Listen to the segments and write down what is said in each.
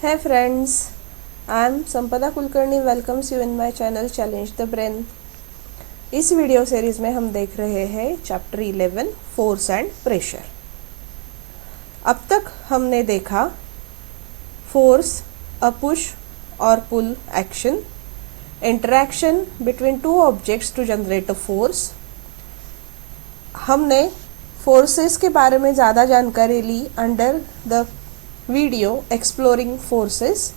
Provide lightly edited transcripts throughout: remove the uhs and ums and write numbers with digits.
Hey friends, I am Sampada Kulkarni welcomes you in my channel Challenge the Brain। इस video series में हम देख रहे हैं चैप्टर 11 फोर्स एंड प्रेशर। अब तक हमने देखा force, a push or pull action, interaction between two objects to generate a force. हमने फोर्सेस के बारे में ज़्यादा जानकारी ली under the video exploring forces.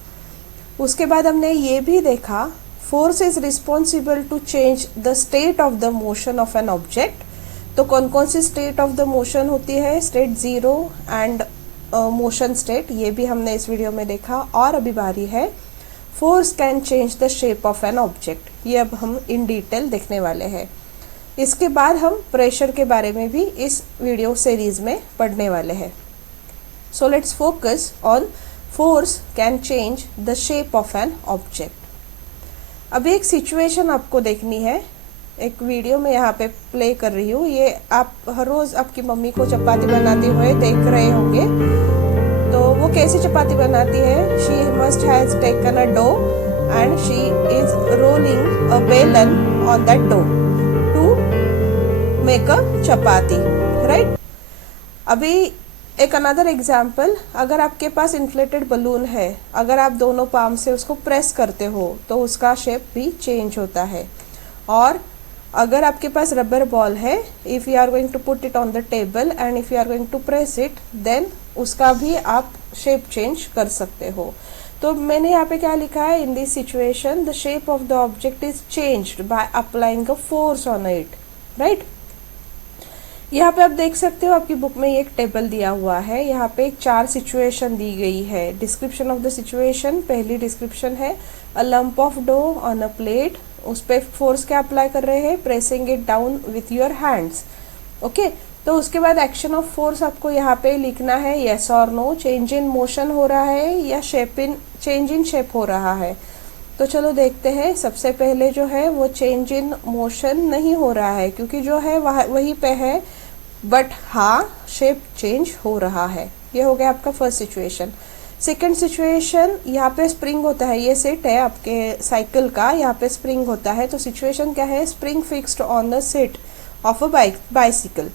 उसके बाद हमने ये भी देखा force is responsible to change the state of the motion of an object. तो कौन कौन सी स्टेट ऑफ द मोशन होती है, state zero and motion state, ये भी हमने इस वीडियो में देखा। और अभी बारी है force can change the shape of an object, ये अब हम इन डिटेल देखने वाले हैं। इसके बाद हम प्रेशर के बारे में भी इस वीडियो सीरीज में पढ़ने वाले हैं। So let's focus on force can change the shape of an object। अभी एक सिचुएशन आपको देखनी है, एक वीडियो में यहाँ पे प्ले कर रही हूँ। ये आप हर रोज़ आपकी मम्मी को चपाती बनाते हुए देख रहे होंगे। तो वो कैसी चपाती बनाती है? She must has taken a dough and she is rolling a belan on that dough to make a chapati, right? अभी एक अनदर एग्जाम्पल, अगर आपके पास इन्फ्लेटेड बलून है, अगर आप दोनों पाम से उसको प्रेस करते हो तो उसका शेप भी चेंज होता है। और अगर आपके पास रबर बॉल है, if you are going to put it on the table and if you are going to press it, then उसका भी आप शेप चेंज कर सकते हो। तो मैंने यहाँ पे क्या लिखा है, in this situation the shape of the object is changed by applying a force on it, right. यहाँ पे आप देख सकते हो, आपकी बुक में एक टेबल दिया हुआ है। यहाँ पे एक 4 सिचुएशन दी गई है। डिस्क्रिप्शन ऑफ द सिचुएशन, पहली डिस्क्रिप्शन है a lump of dough on a plate. उस पर फोर्स क्या अप्लाई कर रहे हैं? Pressing it down with your hands, okay. तो उसके बाद एक्शन ऑफ फोर्स आपको यहाँ पे लिखना है, येस और नो, चेंज इन मोशन हो रहा है या चेंज इन शेप हो रहा है। तो चलो देखते हैं। सबसे पहले जो है वो चेंज इन मोशन नहीं हो रहा है, क्योंकि जो है वहीं पे है, बट हाँ शेप चेंज हो रहा है। ये हो गया आपका फर्स्ट सिचुएशन। सेकंड सिचुएशन, यहाँ पे स्प्रिंग होता है, ये सीट है आपके साइकिल का, यहाँ पे स्प्रिंग होता है। तो सिचुएशन क्या है? Spring fixed on the seat of a bicycle.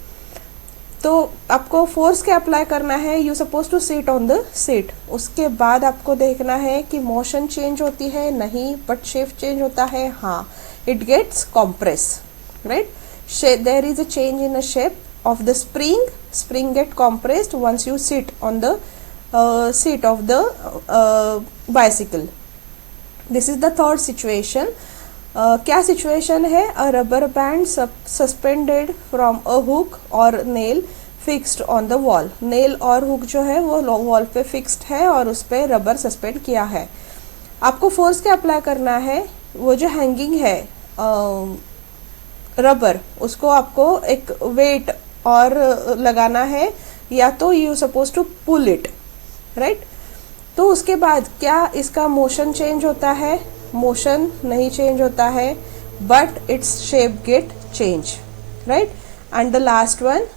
तो आपको फोर्स क्या अप्लाई करना है? You suppose to seat on the seat. उसके बाद आपको देखना है कि मोशन चेंज होती है, नहीं, बट शेप चेंज होता है, हाँ, it gets compress, right. There is a change in a shape of the spring get compressed once you sit on the seat of the bicycle। this is the third situation। क्या situation है? a rubber band suspended from a hook or nail fixed on the wall। Nail और hook जो है वो wall पे fixed है और उस पर रबर सस्पेंड किया है। आपको फोर्स क्या अप्लाई करना है? वो जो हैंगिंग है रबर, उसको आपको एक वेट और लगाना है, या तो you suppose to pull it, right. तो उसके बाद क्या इसका मोशन चेंज होता है? मोशन नहीं चेंज होता है, but its shape get change, right. And the last one,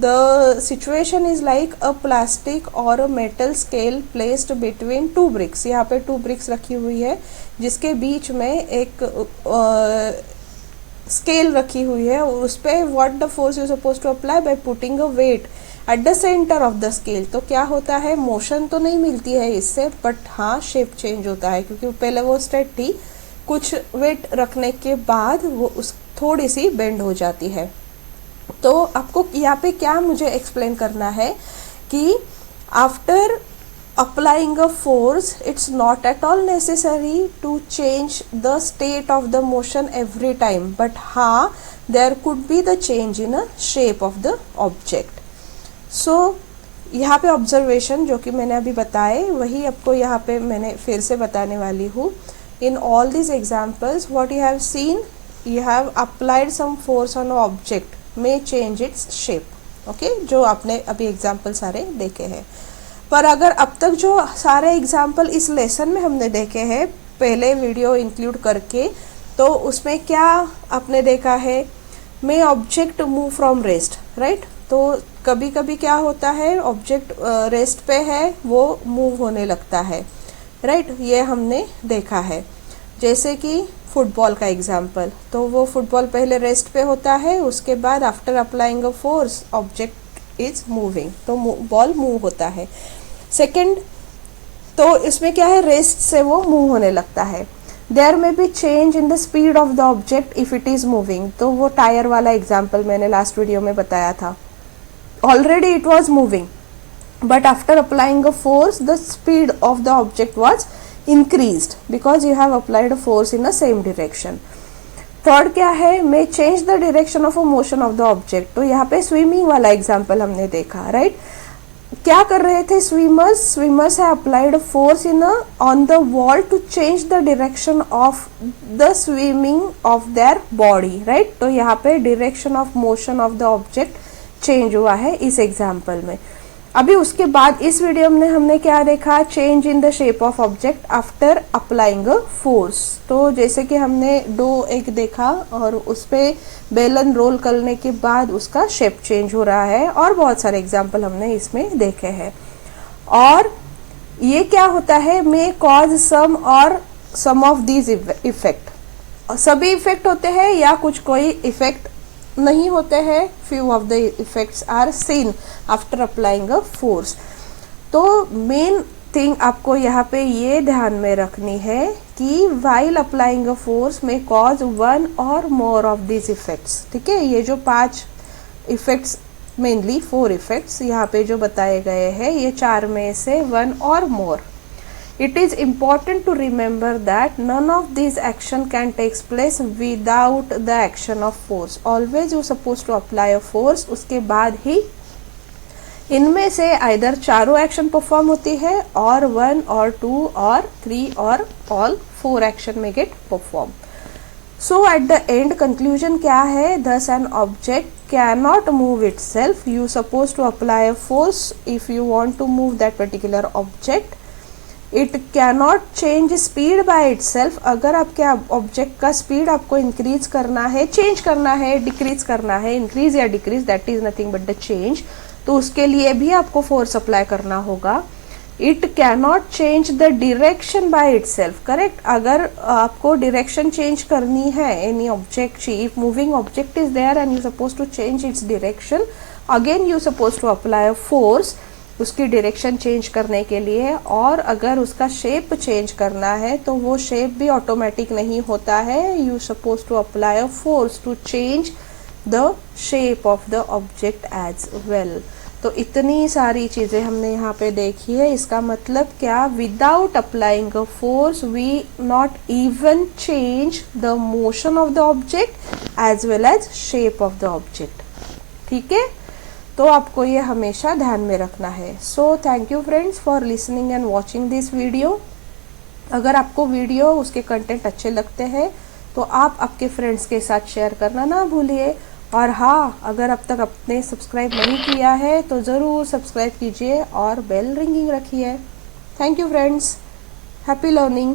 the situation is like a plastic or a metal scale placed between 2 bricks. यहाँ पे 2 ब्रिक्स रखी हुई है जिसके बीच में एक स्केल रखी हुई है। उस पर what the force you suppose to apply? By putting a weight at the centre of the scale. तो क्या होता है? मोशन तो नहीं मिलती है इससे, बट हाँ शेप चेंज होता है, क्योंकि पहले वो स्टेट थी, कुछ वेट रखने के बाद वो उस थोड़ी सी बेंड हो जाती है। तो आपको यहाँ पे क्या मुझे एक्सप्लेन करना है कि after applying a force, it's not at all necessary to change the state of the motion every time, but हाँ there could be the change in a shape of the object। so यहाँ पे observation जो कि मैंने अभी बताए वही आपको यहाँ पे मैंने फिर से बताने वाली हूँ। in all these examples what you have seen, you have applied some force on an object may change its shape, okay, जो आपने अभी एग्जाम्पल सारे देखे हैं। पर अगर अब तक जो सारे एग्जाम्पल इस लेसन में हमने देखे हैं पहले वीडियो इंक्लूड करके, तो उसमें क्या आपने देखा है? May object move from rest, right. तो कभी कभी क्या होता है, ऑब्जेक्ट रेस्ट पे है वो मूव होने लगता है, राइट, ये हमने देखा है। जैसे कि फुटबॉल का एग्जाम्पल, तो वो फुटबॉल पहले रेस्ट पे होता है, उसके बाद after applying a force object is moving, तो बॉल मूव होता है। सेकंड, तो इसमें क्या है, रेस्ट से वो मूव होने लगता है। देयर में B change in the speed of the object if it is moving, तो वो टायर वाला एग्जाम्पल मैंने लास्ट वीडियो में बताया था। Already it was moving, but after applying a force the speed of the object was increased because you have applied a force in the same direction. Third क्या है, may change the direction of a motion of the object, तो यहाँ पे swimming वाला example हमने देखा, right. क्या कर रहे थे स्विमर्स है applied force in on the wall to change the direction of the swimming of their body, right. तो यहाँ पे direction of motion of the object change हुआ है इस एग्जाम्पल में। अभी उसके बाद इस वीडियो में हमने क्या देखा, change in the shape of object after applying a force. तो जैसे कि हमने डो एक देखा और उस पर बेलन रोल करने के बाद उसका शेप चेंज हो रहा है, और बहुत सारे एग्जाम्पल हमने इसमें देखे हैं। और ये क्या होता है, may cause some of these effect, सभी इफेक्ट होते हैं या कुछ कोई इफेक्ट नहीं होते हैं, few of the effects are seen after applying a force. तो मेन थिंग आपको यहाँ पे ये ध्यान में रखनी है कि वाइल अप्लाइंग अ फोर्स में cause one or more of this effects, ठीक है। ये जो 5 इफेक्ट्स, मेनली 4 इफेक्ट्स यहाँ पे जो बताए गए हैं, ये 4 में से 1 और मोर। It is important to remember that none of these action can take place without the action of force. Always you supposed to apply a force, उसके बाद ही इनमें से आइदर चारों एक्शन परफॉर्म होती है और 1 और 2 और 3 और ऑल 4 एक्शन में get perform. So at the end conclusion क्या है, thus an object cannot move itself. You supposed to apply a force if you want to move that particular object. It cannot change speed by itself, अगर आपके object का speed आपको increase करना है, change करना है, डिक्रीज करना है, इंक्रीज या decrease, that is nothing but the change, तो उसके लिए भी आपको फोर्स अप्लाई करना होगा। It cannot change the direction by itself, correct. अगर आपको डिरेक्शन चेंज करनी है any object, if moving object is there and you suppose to change its direction, again you suppose to apply a force उसकी direction change करने के लिए। और अगर उसका शेप चेंज करना है तो वो शेप भी ऑटोमेटिक नहीं होता है, you suppose to apply a force to change the shape of the object as well. तो इतनी सारी चीज़ें हमने यहाँ पे देखी है। इसका मतलब क्या, without applying a force we not even change the motion of the object as well as shape of the object, ठीक है। तो आपको ये हमेशा ध्यान में रखना है। So thank you friends for listening and watching this video. अगर आपको वीडियो उसके कंटेंट अच्छे लगते हैं तो आप आपके फ्रेंड्स के साथ शेयर करना ना भूलिए। और हाँ, अगर अब तक आपने सब्सक्राइब नहीं किया है तो ज़रूर सब्सक्राइब कीजिए और बेल रिंगिंग रखिए। Thank you friends, happy learning.